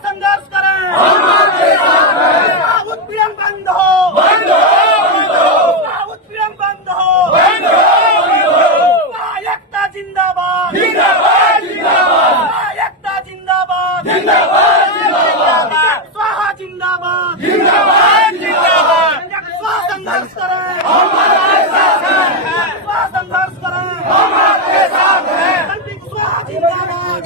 संघर्ष करें, उत्पीड़न बंद हो, उत्पीड़न बंद हो, एकता जिंदाबाद, एकता जिंदाबाद, स्वाहा जिंदाबाद, संघर्ष करें, संघर्ष करें, स्वाहा जिंदाबाद,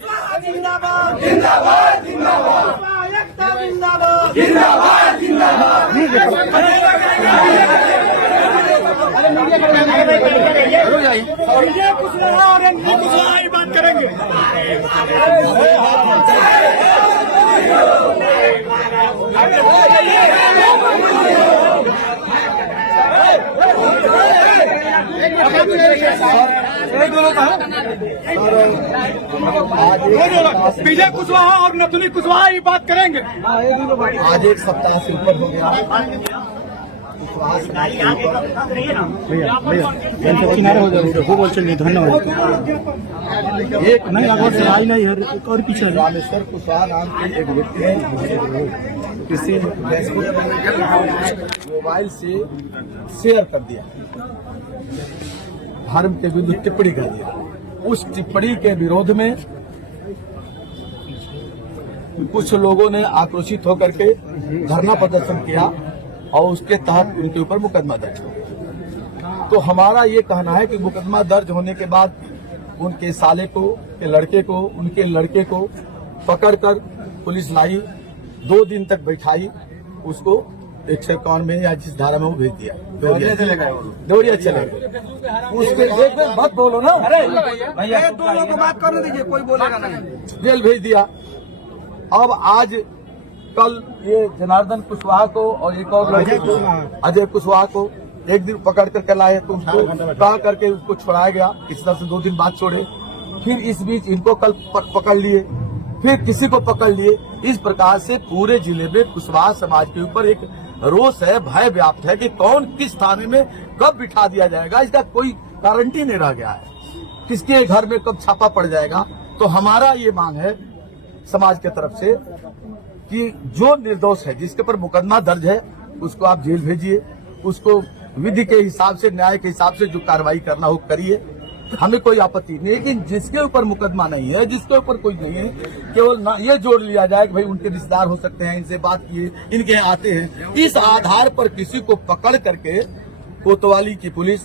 स्वाहा जिंदाबाद, एकता जिंदाबाद, कुछ नहीं और बात करेंगे। विजय कुशवाहा और नथुनी कुशवाहा ही बात करेंगे। आज एक सप्ताह से ऊपर हो गया। धन्यवाद। एक नहीं आगे से आई नहीं है और पीछे रामेश्वर कुशवाहा नाम के एक व्यक्ति है, किसी फेसबुक मोबाइल से शेयर कर दिया, धर्म के विरुद्ध टिप्पणी कर दिया। उस टिप्पणी के विरोध में कुछ लोगों ने आक्रोशित होकर के धरना प्रदर्शन किया और उसके तहत उनके ऊपर मुकदमा दर्ज हो। तो हमारा ये कहना है कि मुकदमा दर्ज होने के बाद उनके साले को, के लड़के को, उनके लड़के को पकड़कर पुलिस लाई, 2 दिन तक बैठाई, उसको 151 में या जिस धारा में वो भेज दिया, देवरिया चले गए। उसके एक बात बोलो ना, भैया 2 लोगों को बात करने दीजिए, कोई बोलेगा नहीं। जेल भेज दिया। अब आज कल ये जनार्दन कुशवाहा को और एक और लड़के को, अजय कुशवाहा को एक दिन पकड़ कर लाए, तो उसको कहा करके उसको छोड़ाया गया। इस तरह से 2 दिन बाद छोड़े, फिर इस बीच इनको कल पकड़ लिए, फिर किसी को पकड़ लिए। इस प्रकार से पूरे जिले में कुशवाहा समाज के ऊपर एक रोष है, भय व्याप्त है कि कौन किस थाने में कब बिठा दिया जाएगा, इसका कोई गारंटी नहीं रह गया है, किसके घर में कब छापा पड़ जाएगा। तो हमारा ये मांग है समाज के तरफ से कि जो निर्दोष है, जिसके ऊपर मुकदमा दर्ज है, उसको आप जेल भेजिए, उसको विधि के हिसाब से, न्याय के हिसाब से जो कार्रवाई करना हो करिए, हमें कोई आपत्ति नहीं। लेकिन जिसके ऊपर मुकदमा नहीं है, जिसके ऊपर कोई नहीं है, केवल ना ये जोड़ लिया जाए कि भाई उनके रिश्तेदार हो सकते हैं, इनसे बात किए, इनके यहाँ आते हैं, इस आधार पर किसी को पकड़ करके कोतवाली की पुलिस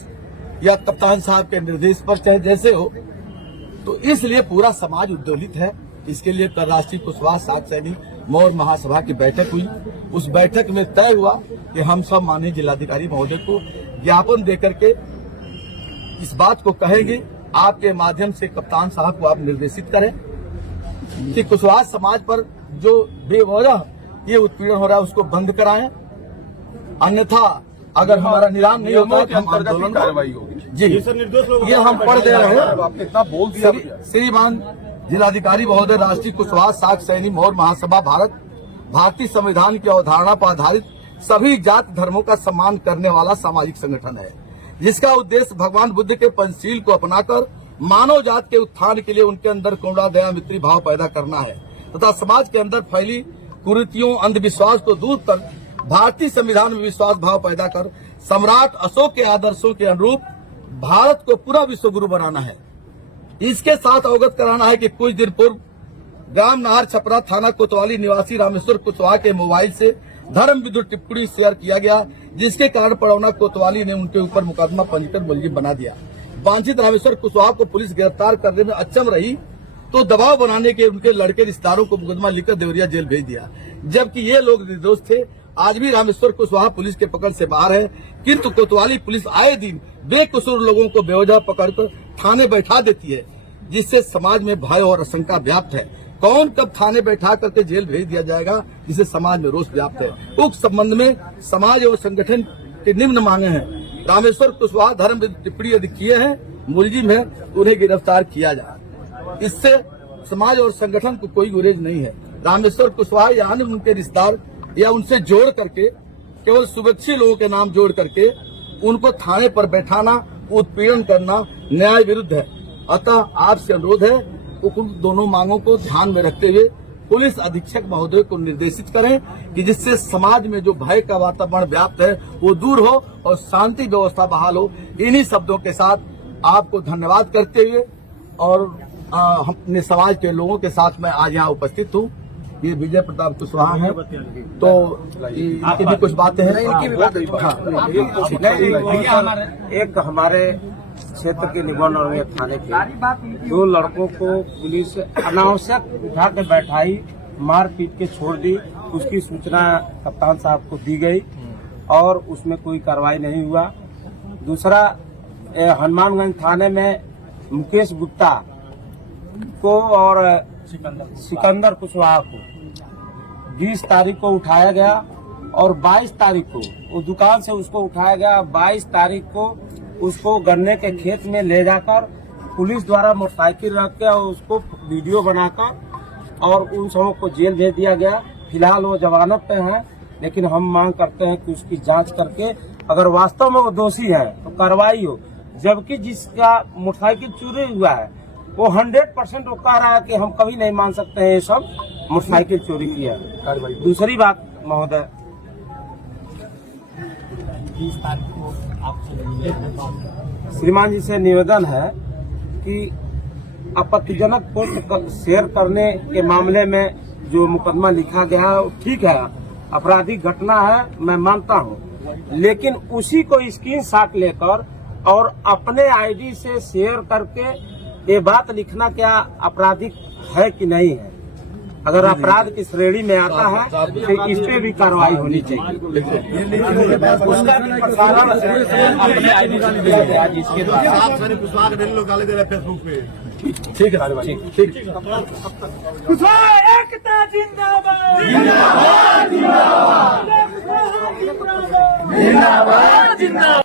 या कप्तान साहब के निर्देश पर, चाहे जैसे हो, तो इसलिए पूरा समाज उद्वेलित है। इसके लिए कल राष्ट्रीय कुशवाहा सात सैनिक मौर्य महासभा की बैठक हुई। उस बैठक में तय हुआ कि हम सब माननीय जिलाधिकारी महोदय को ज्ञापन देकर के इस बात को कहेंगे, आपके माध्यम से कप्तान साहब को आप निर्देशित करें कि कुशवाहा समाज पर जो बेवजह ये उत्पीड़न हो रहा है उसको बंद कराएं, अन्यथा अगर हमारा निदान नहीं होता तो हम आंदोलन कार्रवाई होगी। जी, ये हम पढ़ दे रहे हैं। श्रीमान जिलाधिकारी महोदय, राष्ट्रीय कुशवाहा साख सैनिक मौर्य महासभा भारतीय संविधान की अवधारणा पर आधारित सभी जाति धर्मों का सम्मान करने वाला सामाजिक संगठन है, जिसका उद्देश्य भगवान बुद्ध के पंचशील को अपनाकर मानव जाति के उत्थान के लिए उनके अंदर करुणा, दया, मित्री भाव पैदा करना है तथा समाज के अंदर फैली कुरीतियों, अंधविश्वास को दूर कर भारतीय संविधान में विश्वास भाव पैदा कर सम्राट अशोक के आदर्शों के अनुरूप भारत को पूरा विश्व गुरु बनाना है। इसके साथ अवगत कराना है कि कुछ दिन पूर्व ग्राम नाहर छपरा थाना कोतवाली निवासी रामेश्वर कुशवाहा के मोबाइल से धर्म विरुद्ध टिप्पणी शेयर किया गया, जिसके कारण पड़ौना कोतवाली ने उनके ऊपर मुकदमा पंजीकृत मुलजिम बना दिया। वांछित रामेश्वर कुशवाहा को पुलिस गिरफ्तार करने में अक्षम रही तो दबाव बनाने के उनके लड़के रिश्तेदारों को मुकदमा लिखकर देवरिया जेल भेज दिया, जबकि ये लोग निर्दोष थे। आज भी रामेश्वर कुशवाहा पुलिस के पकड़ से बाहर है, किंतु कोतवाली पुलिस आए दिन बेकसूर लोगों को बेवजह पकड़कर थाने बैठा देती है, जिससे समाज में भय और आशंका व्याप्त है। कौन कब थाने बैठा करके जेल भेज दिया जाएगा, जिससे समाज में रोष व्याप्त है। उस संबंध में समाज और संगठन के निम्न मांगे हैं। रामेश्वर कुशवाहा धर्म टिप्पणी यदि किए हैं, मुलजिम है, उन्हें गिरफ्तार किया जाए। इससे समाज और संगठन को कोई गुरेज नहीं है। रामेश्वर कुशवाहा यानी उनके रिश्तेदार या उनसे जोड़ करके, केवल शुभेच्छी लोगों के नाम जोड़ करके उनको थाने पर बैठाना, उत्पीड़न करना न्याय विरुद्ध है। अतः आपसे अनुरोध है उन दोनों मांगों को ध्यान में रखते हुए पुलिस अधीक्षक महोदय को निर्देशित करें कि जिससे समाज में जो भय का वातावरण व्याप्त है वो दूर हो और शांति व्यवस्था बहाल हो। इन्हीं शब्दों के साथ आपको धन्यवाद करते हुए और अपने समाज के लोगों के साथ मैं आज यहाँ उपस्थित हूँ। ये विजय प्रताप कुशवाहा है, तो इनकी भी कुछ बातें हैं। एक हमारे क्षेत्र के निगम थाने के 2 लड़कों को पुलिस अनावश्यक उठा के बैठाई, मार पीट के छोड़ दी। उसकी सूचना कप्तान साहब को दी गई और उसमें कोई कार्रवाई नहीं हुआ। दूसरा, हनुमानगंज थाने में मुकेश गुप्ता को और सिकंदर कुशवाहा को 20 तारीख को उठाया गया और 22 तारीख को वो दुकान से उसको उठाया गया। 22 तारीख को उसको गन्ने के खेत में ले जाकर पुलिस द्वारा मोटरसाइकिल रख के और उसको वीडियो बनाकर और उन सबों को जेल भेज दिया गया। फिलहाल वो जमानत पे हैं, लेकिन हम मांग करते हैं कि उसकी जांच करके अगर वास्तव में वो दोषी है तो कार्रवाई हो। जबकि जिसका मोटरसाइकिल चोरी हुआ है वो 100% वो कह रहा है कि हम कभी नहीं मान सकते हैं ये सब मोटरसाइकिल चोरी किया है। दूसरी बात महोदय, श्रीमान जी से निवेदन है कि आपत्तिजनक पोस्ट शेयर करने के मामले में जो मुकदमा लिखा गया है ठीक है, आपराधिक घटना है, मैं मानता हूँ, लेकिन उसी को स्क्रीनशॉट लेकर और अपने आईडी से शेयर करके ये बात लिखना क्या आपराधिक है कि नहीं है? अगर अपराध की श्रेणी में आता है तो इस पे भी कार्रवाई होनी चाहिए। उसका भी प्रसारण अपने आईडी से किया गया, जिसके द्वारा फेसबुक पे ठीक है। ठीक कुशवाहा एकता जिंदाबाद, जिंदाबाद जिंदाबाद जिंदाबाद जिंदाबाद।